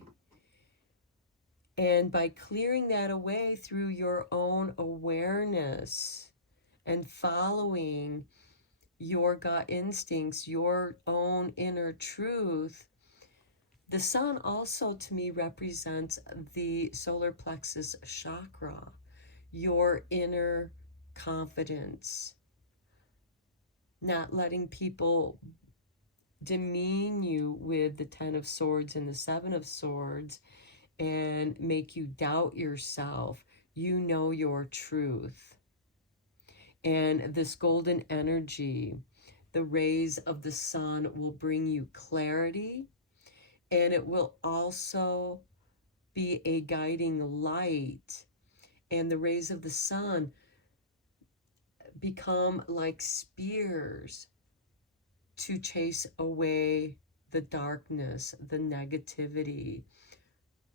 And by clearing that away through your own awareness and following your gut instincts, your own inner truth. The sun also, to me, represents the solar plexus chakra, your inner confidence, not letting people demean you with the Ten of Swords and the Seven of Swords and make you doubt yourself. You know your truth. And this golden energy, the rays of the sun, will bring you clarity And it will also be a guiding light. And the rays of the sun become like spears to chase away the darkness, the negativity,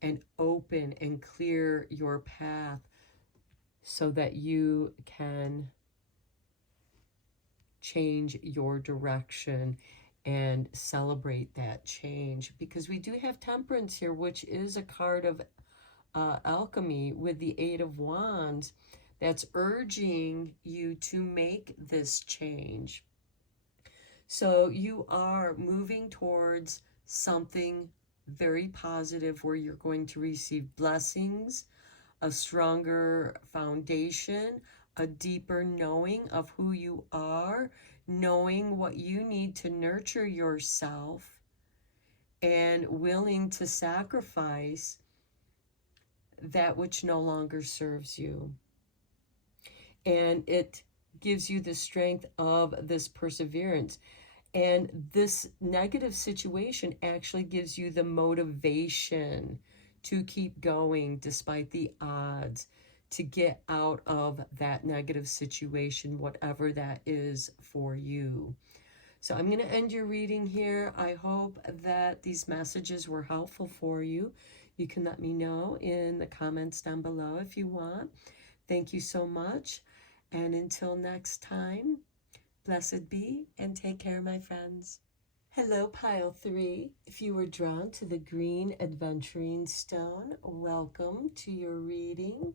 and open and clear your path so that you can change your direction and celebrate that change. Because we do have temperance here, which is a card of alchemy with the Eight of Wands that's urging you to make this change. So you are moving towards something very positive where you're going to receive blessings, a stronger foundation, a deeper knowing of who you are, knowing what you need to nurture yourself, and willing to sacrifice that which no longer serves you. And it gives you the strength of this perseverance. And this negative situation actually gives you the motivation to keep going despite the odds, to get out of that negative situation, whatever that is for you. So I'm going to end your reading here. I hope that these messages were helpful for you. You can let me know in the comments down below if you want. Thank you so much. And until next time, blessed be and take care, my friends. Hello, Pile 3. If you were drawn to the green adventuring stone, welcome to your reading.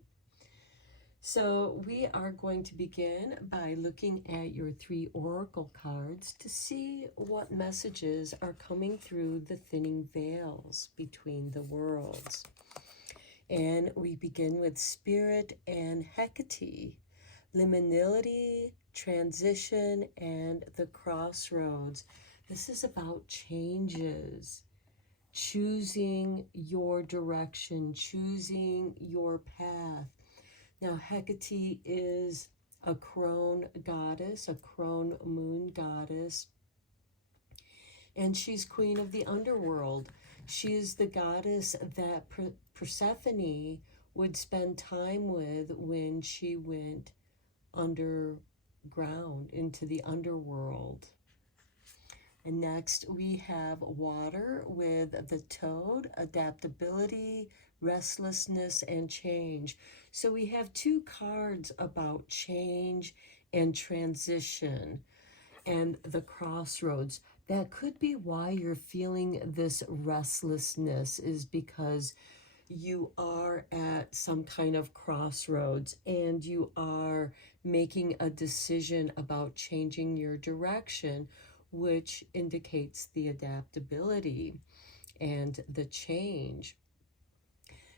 So we are going to begin by looking at your 3 oracle cards to see what messages are coming through the thinning veils between the worlds. And we begin with Spirit and Hecate, liminality, transition, and the crossroads. This is about changes, choosing your direction, choosing your path. Now, Hecate is a crone goddess, a crone moon goddess, and she's queen of the underworld. She is the goddess that Persephone would spend time with when she went underground into the underworld. And next we have water with the toad, adaptability, restlessness, and change. So we have 2 cards about change and transition and the crossroads. That could be why you're feeling this restlessness, is because you are at some kind of crossroads and you are making a decision about changing your direction, which indicates the adaptability and the change.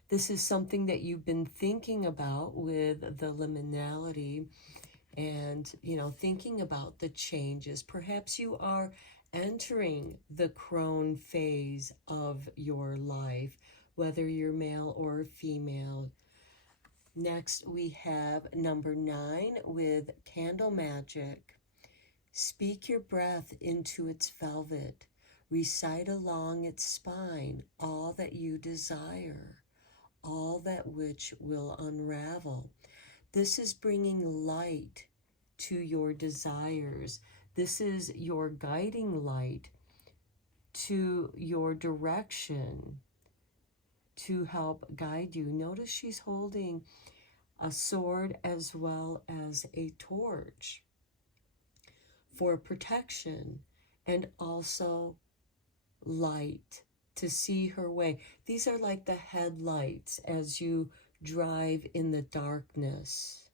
This is something that you've been thinking about with the liminality and, thinking about the changes. Perhaps you are entering the crone phase of your life, whether you're male or female. Next, we have number 9 with candle magic. Speak your breath into its velvet. Recite along its spine all that you desire, all that which will unravel. This is bringing light to your desires. This is your guiding light to your direction to help guide you. Notice she's holding a sword as well as a torch for protection and also light to see her way. These are like the headlights as you drive in the darkness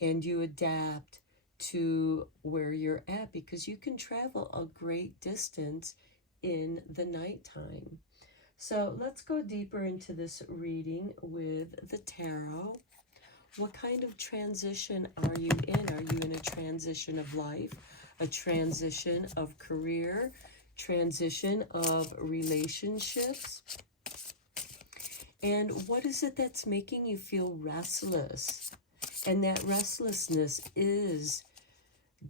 and you adapt to where you're at, because you can travel a great distance in the nighttime. So let's go deeper into this reading with the tarot. What kind of transition are you in? Are you in a transition of life, a transition of career, transition of relationships? And what is it that's making you feel restless? And that restlessness is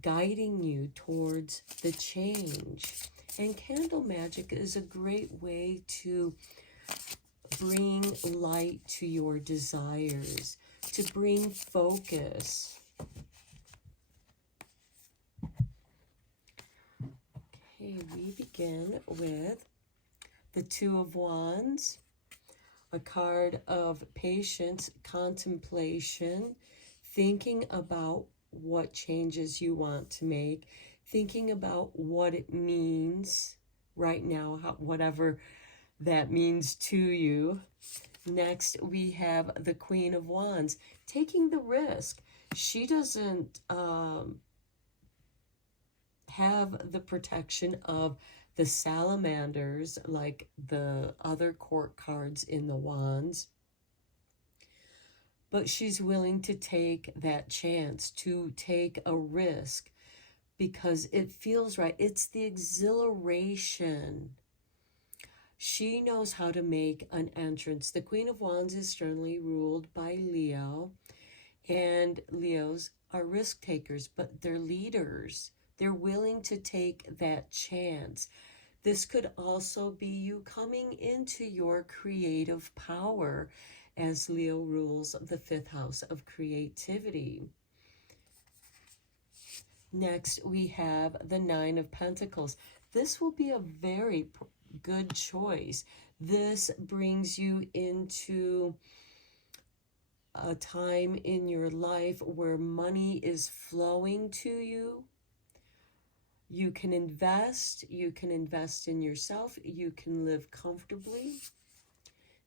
guiding you towards the change. And candle magic is a great way to bring light to your desires, to bring focus. Okay, we begin with the Two of Wands, a card of patience, contemplation, thinking about what changes you want to make, thinking about what it means right now, whatever that means to you. Next, we have the Queen of Wands, taking the risk. She doesn't have the protection of the salamanders like the other court cards in the Wands, but she's willing to take that chance, to take a risk, because it feels right. It's the exhilaration. She knows how to make an entrance. The Queen of Wands is sternly ruled by Leo, and Leos are risk takers, but they're leaders. They're willing to take that chance. This could also be you coming into your creative power, as Leo rules the 5th house of creativity. Next, we have the Nine of Pentacles. This will be a very good choice. This brings you into a time in your life where money is flowing to you. You can invest in yourself, you can live comfortably.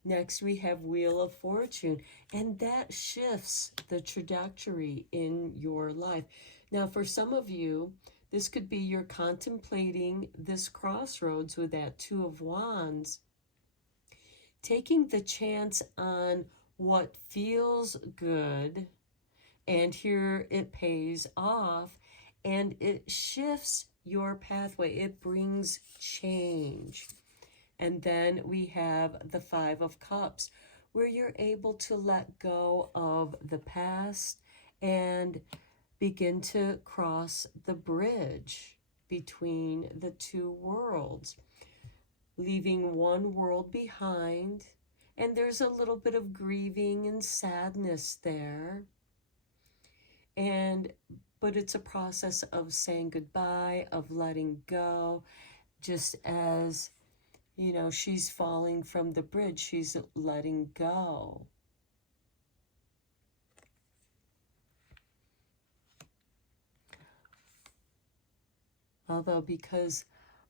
Next, we have Wheel of Fortune, and that shifts the trajectory in your life. Now, for some of you, this could be you're contemplating this crossroads with that Two of Wands, taking the chance on what feels good, and here it pays off, and it shifts your pathway. It brings change. And then we have the Five of Cups, where you're able to let go of the past and begin to cross the bridge between the two worlds, leaving one world behind. And there's a little bit of grieving and sadness there. But it's a process of saying goodbye, of letting go, just as, you know, she's falling from the bridge, she's letting go. Although, because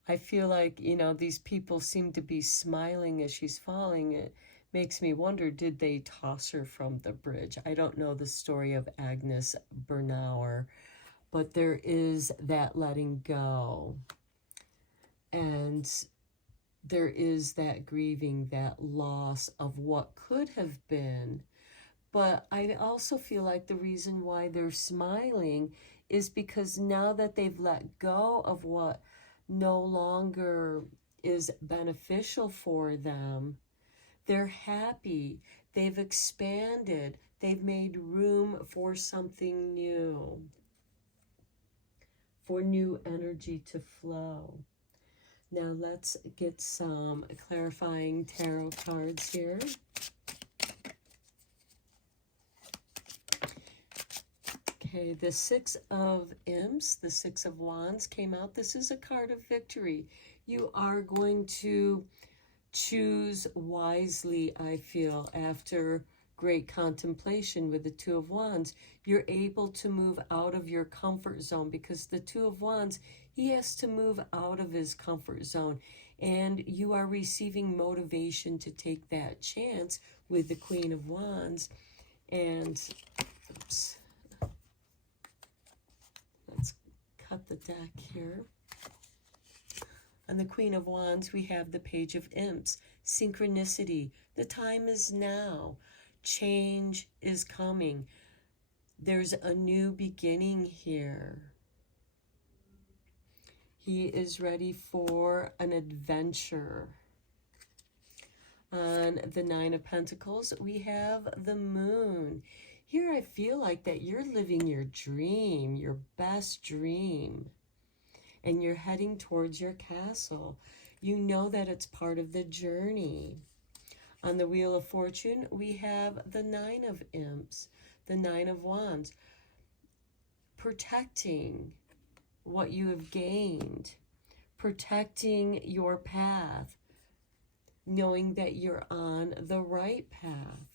I feel like, you know, these people seem to be smiling as she's falling, it makes me wonder, did they toss her from the bridge? I don't know the story of Agnes Bernauer, but there is that letting go. And there is that grieving, that loss of what could have been. But I also feel like the reason why they're smiling is because now that they've let go of what no longer is beneficial for them, they're happy. They've expanded. They've made room for something new, for new energy to flow. Now let's get some clarifying tarot cards here. Okay, the Six of Imps, the Six of Wands came out. This is a card of victory. You are going to choose wisely, I feel, after great contemplation with the Two of Wands. You're able to move out of your comfort zone, because the Two of Wands, he has to move out of his comfort zone. And you are receiving motivation to take that chance with the Queen of Wands. And, oops, let's cut the deck here. On the Queen of Wands, we have the Page of Imps, synchronicity. The time is now. Change is coming. There's a new beginning here. He is ready for an adventure. On the Nine of Pentacles, we have the Moon. Here I feel like that you're living your dream, your best dream. and you're heading towards your castle. You know that it's part of the journey. On the Wheel of Fortune, we have the Nine of Imps, the Nine of Wands, protecting what you have gained, protecting your path, knowing that you're on the right path.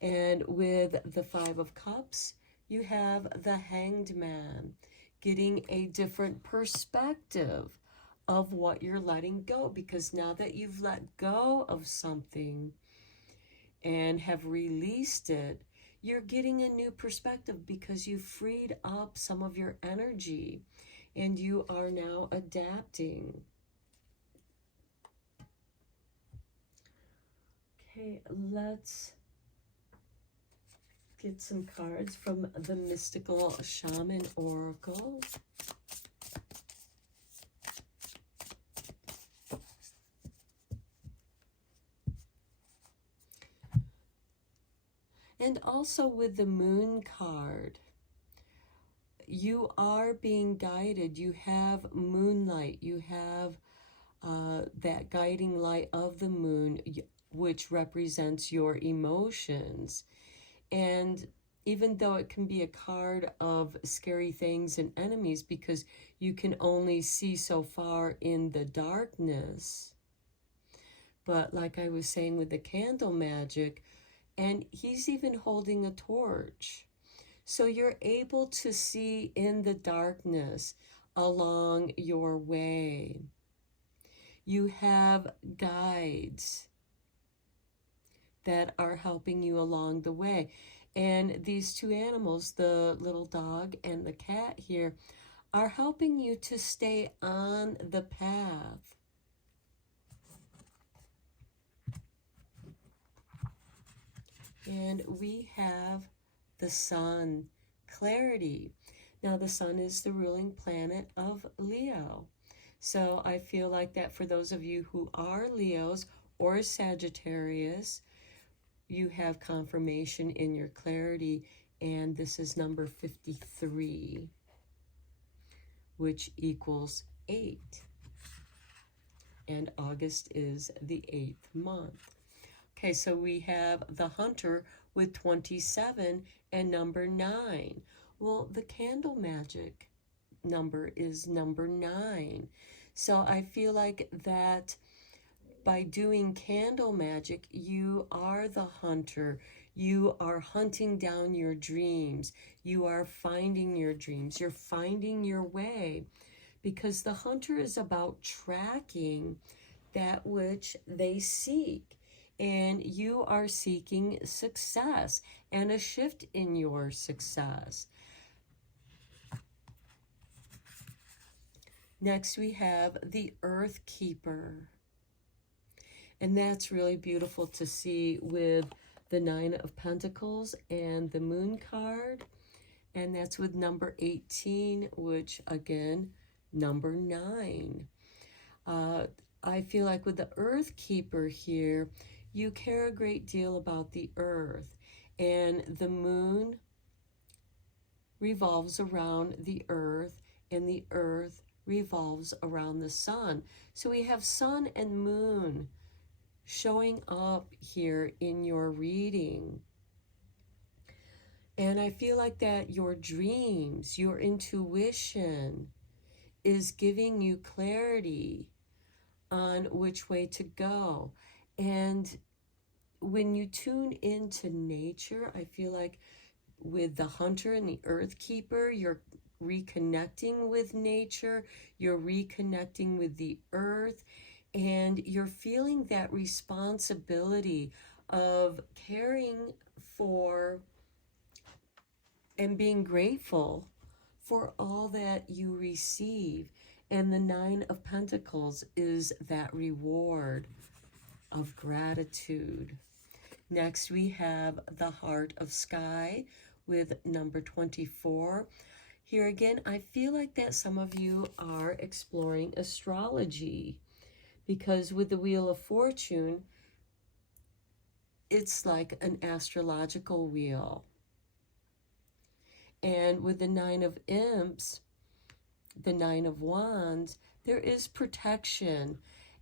And with the Five of Cups, you have the Hanged Man, getting a different perspective of what you're letting go, because now that you've let go of something and have released it, you're getting a new perspective because you freed up some of your energy and you are now adapting. Okay, let's get some cards from the Mystical Shaman Oracle. And also with the Moon card, you are being guided. You have moonlight. You have that guiding light of the moon, which represents your emotions. And even though it can be a card of scary things and enemies because you can only see so far in the darkness, but like I was saying with the candle magic, and he's even holding a torch. So you're able to see in the darkness along your way. You have guides that are helping you along the way. And these two animals, the little dog and the cat here, are helping you to stay on the path. And we have the sun, clarity. Now the sun is the ruling planet of Leo. So I feel like that for those of you who are Leos or Sagittarius, you have confirmation in your clarity. And this is number 53, which equals 8. And August is the 8th month. Okay, so we have the Hunter with 27 and number 9. Well, the candle magic number is number 9. So I feel like that by doing candle magic, you are the hunter. You are hunting down your dreams. You are finding your dreams. You're finding your way, because the hunter is about tracking that which they seek. And you are seeking success and a shift in your success. Next, we have the Earth Keeper. And that's really beautiful to see with the Nine of Pentacles and the Moon card. And that's with number 18, which again, number 9. I feel like with the Earth Keeper here, you care a great deal about the earth, and the moon revolves around the earth, and the earth revolves around the sun. So we have sun and moon showing up here in your reading. And I feel like that your dreams, your intuition is giving you clarity on which way to go. And when you tune into nature, I feel like with the hunter and the earth keeper, you're reconnecting with nature, you're reconnecting with the earth, and you're feeling that responsibility of caring for and being grateful for all that you receive. And the Nine of Pentacles is that reward of gratitude. Next, we have the Heart of Sky with number 24. Here again, I feel like that some of you are exploring astrology, because with the Wheel of Fortune, it's like an astrological wheel. And with the Nine of Imps, the Nine of Wands, there is protection.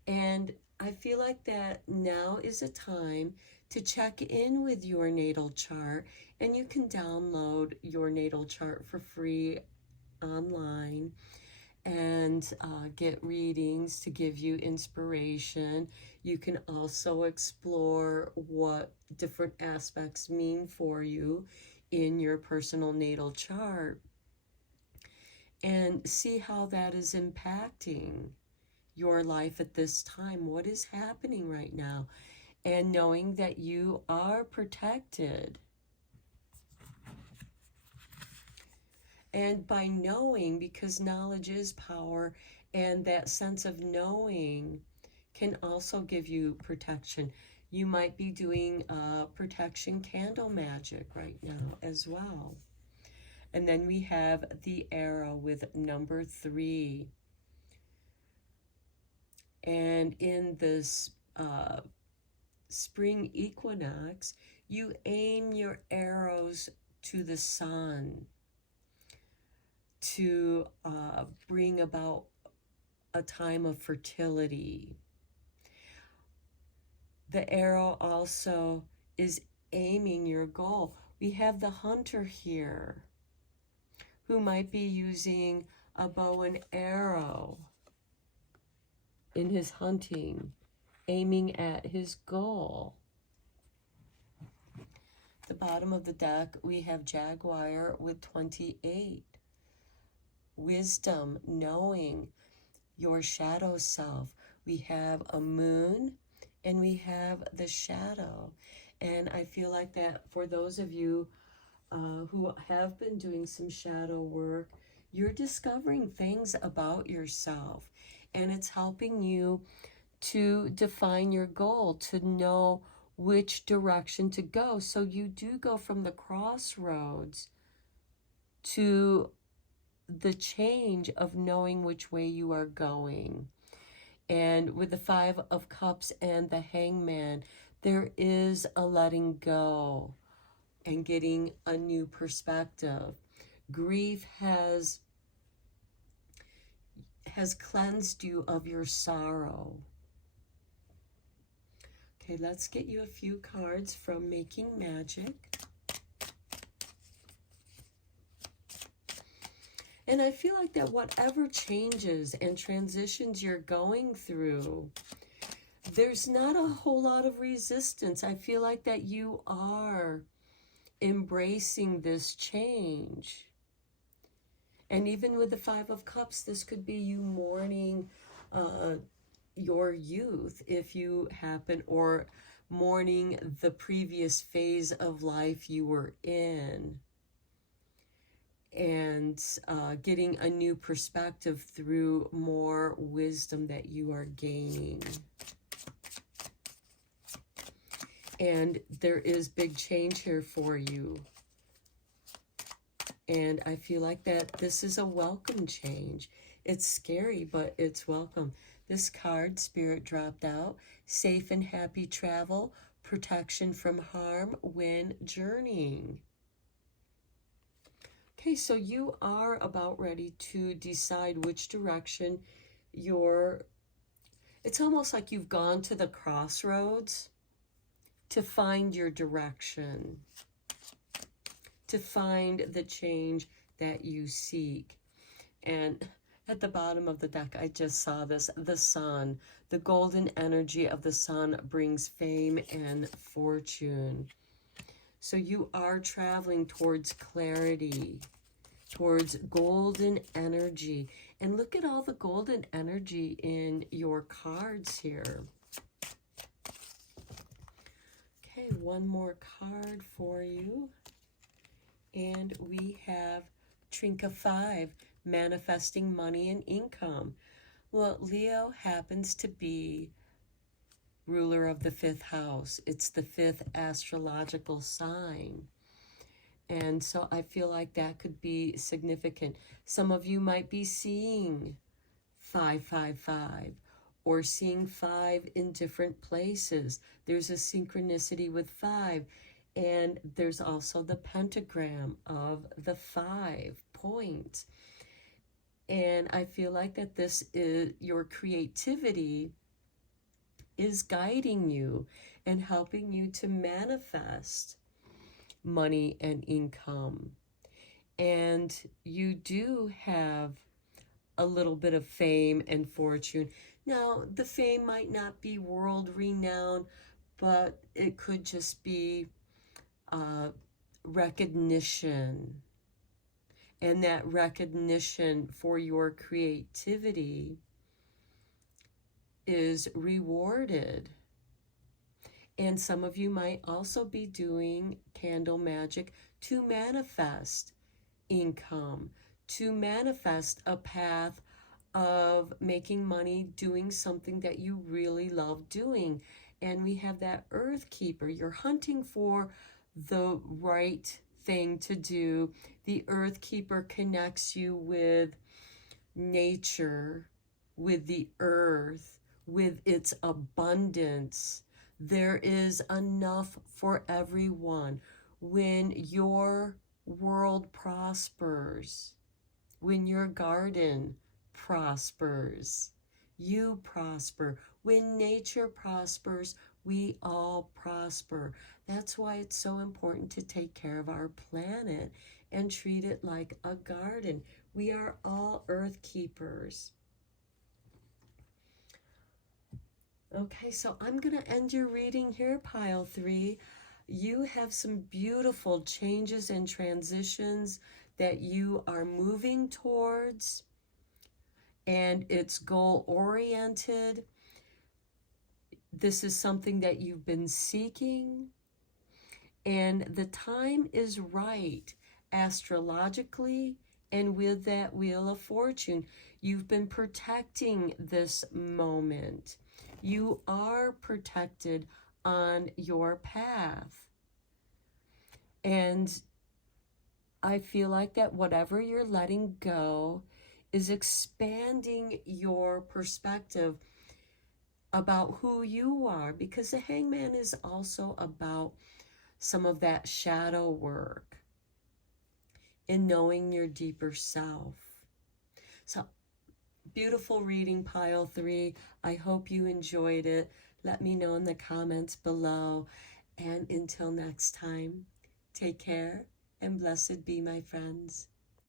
And I feel like that now is a time to check in with your natal chart, and you can download your natal chart for free online and get readings to give you inspiration. You can also explore what different aspects mean for you in your personal natal chart and see how that is impacting your life at this time. What is happening right now? And knowing that you are protected. And by knowing, because knowledge is power, and that sense of knowing can also give you protection. You might be doing protection candle magic right now as well. And then we have the arrow with number 3. And in this spring equinox, you aim your arrows to the sun to bring about a time of fertility. The arrow also is aiming your goal. We have the hunter here who might be using a bow and arrow in his hunting, aiming at his goal. The bottom of the deck, we have Jaguar with 28. Wisdom, knowing your shadow self. We have a moon and we have the shadow. And I feel like that for those of you who have been doing some shadow work, you're discovering things about yourself, and it's helping you to define your goal, to know which direction to go. So you do go from the crossroads to the change of knowing which way you are going. And with the 5 of Cups and the Hangman, there is a letting go and getting a new perspective. Grief has cleansed you of your sorrow. Okay, let's get you a few cards from Making Magic. And I feel like that whatever changes and transitions you're going through, there's not a whole lot of resistance. I feel like that you are embracing this change. And even with the 5 of Cups, this could be you mourning your youth if you happen, or mourning the previous phase of life you were in, and getting a new perspective through more wisdom that you are gaining. And there is big change here for you. And I feel like that this is a welcome change. It's scary, but it's welcome. This card, Spirit, dropped out. Safe and happy travel, protection from harm when journeying. Okay, so you are about ready to decide which direction it's almost like you've gone to the crossroads to find your direction, to find the change that you seek. And at the bottom of the deck, I just saw this, the sun. The golden energy of the sun brings fame and fortune. So you are traveling towards clarity, towards golden energy. And look at all the golden energy in your cards here. Okay, one more card for you. And we have Trinket 5, manifesting money and income. Well, Leo happens to be ruler of the 5th house. It's the 5th astrological sign. And so I feel like that could be significant. Some of you might be seeing 555 or seeing 5 in different places. There's a synchronicity with 5. And there's also the pentagram of the 5 points. And I feel like that this is your creativity is guiding you and helping you to manifest money and income. And you do have a little bit of fame and fortune. Now, the fame might not be world renowned, but it could just be recognition. And that recognition for your creativity is rewarded. And some of you might also be doing candle magic to manifest income, to manifest a path of making money doing something that you really love doing. And we have that earth keeper. You're hunting for the right thing to do. The earth keeper connects you with nature, with the earth, with its abundance. There is enough for everyone. When your world prospers, when your garden prospers, you prosper. When nature prospers, we all prosper. That's why it's so important to take care of our planet and treat it like a garden. We are all earth keepers. Okay, so I'm going to end your reading here, pile 3. You have some beautiful changes and transitions that you are moving towards, and it's goal oriented. This is something that you've been seeking, and the time is right astrologically and with that wheel of fortune. You've been protecting this moment. You are protected on your path. And I feel like that whatever you're letting go is expanding your perspective about who you are, because the Hangman is also about some of that shadow work in knowing your deeper self. So, beautiful reading, pile 3. I hope you enjoyed it. Let me know in the comments below. And until next time, take care and blessed be, my friends.